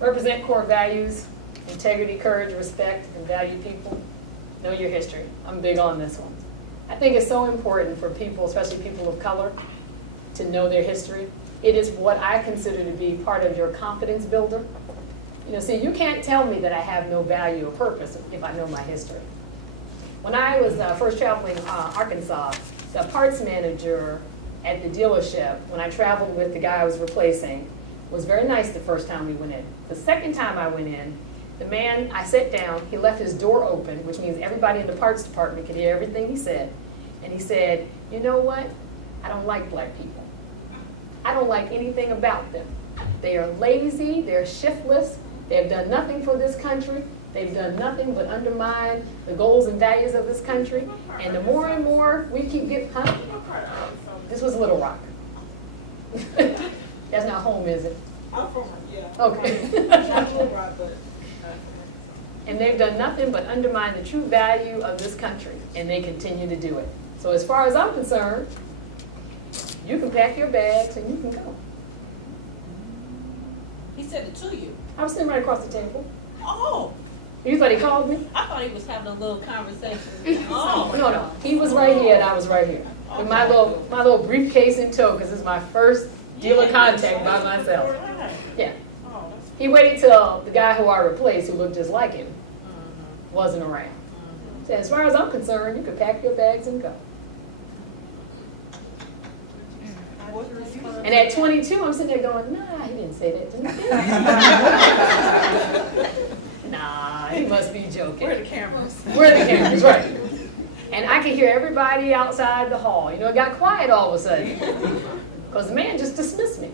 Represent core values, integrity, courage, respect, and value people. Know your history. I'm big on this one. I think it's so important for people, especially people of color, to know their history. It is what I consider to be part of your confidence builder. You know, see, you can't tell me that I have no value or purpose if I know my history. When I was first traveling Arkansas, the parts manager at the dealership, when I traveled with the guy I was replacing, was very nice the first time we went in. The second time I went in, the man, I sat down, he left his door open, which means everybody in the parts department could hear everything he said. And he said, you know what? I don't like black people. I don't like anything about them. They are lazy, they're shiftless, they have done nothing for this country, they've done nothing but undermine the goals and values of this country. And the more and more we keep getting, huh? This was Little Rock. That's not home, is it? I'm from, yeah. Okay. Not Little Rock, but. And they've done nothing but undermine the true value of this country, and they continue to do it. So as far as I'm concerned, you can pack your bags and you can go. He said it to you. I was sitting right across the table. Oh, You thought he called me? I thought he was having a little conversation. No, Oh, no. He was right here and I was right here. With my little briefcase in tow, because it's my first dealer contact by myself. Right. Yeah. Oh, that's, He waited till the guy who I replaced, who looked just like him, wasn't around. So as far as I'm concerned, you can pack your bags and go. And at 22, I'm sitting there going, nah, he didn't say that to me. Nah, he must be joking. Where are the cameras? Where are the cameras, right. And I could hear everybody outside the hall. You know, it got quiet all of a sudden. Because the man just dismissed me.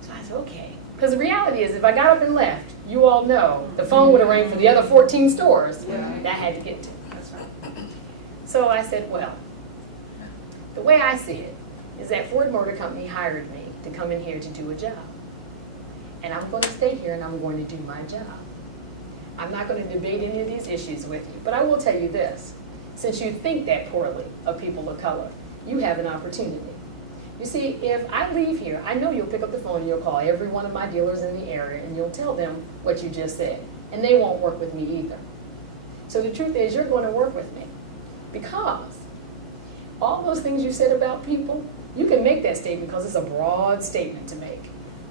So I said, okay. Because the reality is, if I got up and left, you all know, the phone would have rang for the other 14 stores that I had to get to. That's right. So I said, well, the way I see it is that Ford Motor Company hired me to come in here to do a job. And I'm going to stay here and I'm going to do my job. I'm not going to debate any of these issues with you, but I will tell you this. Since you think that poorly of people of color, you have an opportunity. You see, if I leave here, I know you'll pick up the phone and you'll call every one of my dealers in the area and you'll tell them what you just said. And they won't work with me either. So the truth is, you're going to work with me. Because all those things you said about people, you can make that statement because it's a broad statement to make.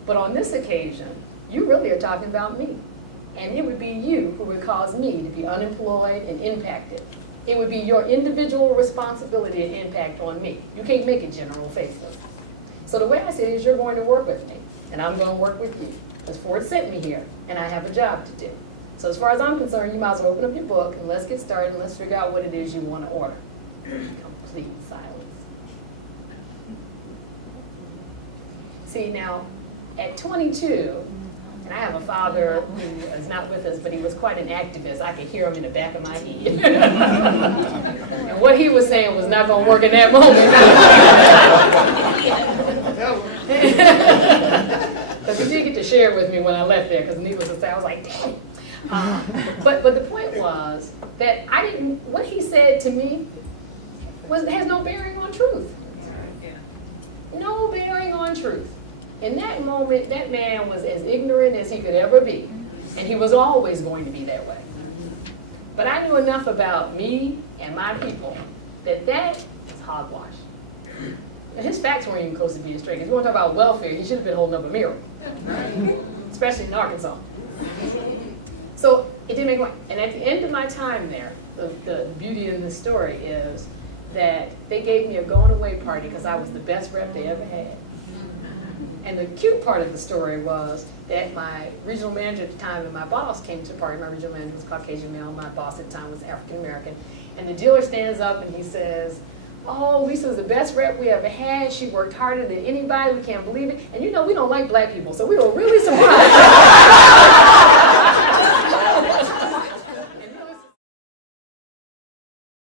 But on this occasion, you really are talking about me. And it would be you who would cause me to be unemployed and impacted. It would be your individual responsibility and impact on me. You can't make it general faceless. So the way I say it is, you're going to work with me, and I'm going to work with you. Because Ford sent me here, and I have a job to do. So as far as I'm concerned, you might as well open up your book, and let's get started, and let's figure out what it is you want to order. Complete silence. See, now, at 22, and I have a father who is not with us, but he was quite an activist. I could hear him in the back of my head. And what he was saying was not going to work in that moment. Because he did get to share it with me when I left there, because needless to say, I was like, dang. But the point was that what he said to me has no bearing on truth. No bearing on truth. In that moment, that man was as ignorant as he could ever be. And he was always going to be that way. But I knew enough about me and my people that is hogwash. And his facts weren't even close to being straight. If you want to talk about welfare, he should have been holding up a mirror. Especially in Arkansas. So it didn't make one. And at the end of my time there, the beauty in this story is that they gave me a going away party because I was the best rep they ever had. And the cute part of the story was that my regional manager at the time and my boss came to the party. My regional manager was Caucasian male. My boss at the time was African American. And the dealer stands up and he says, oh, Lisa was the best rep we ever had. She worked harder than anybody. We can't believe it. And you know, we don't like black people, so we were really surprised.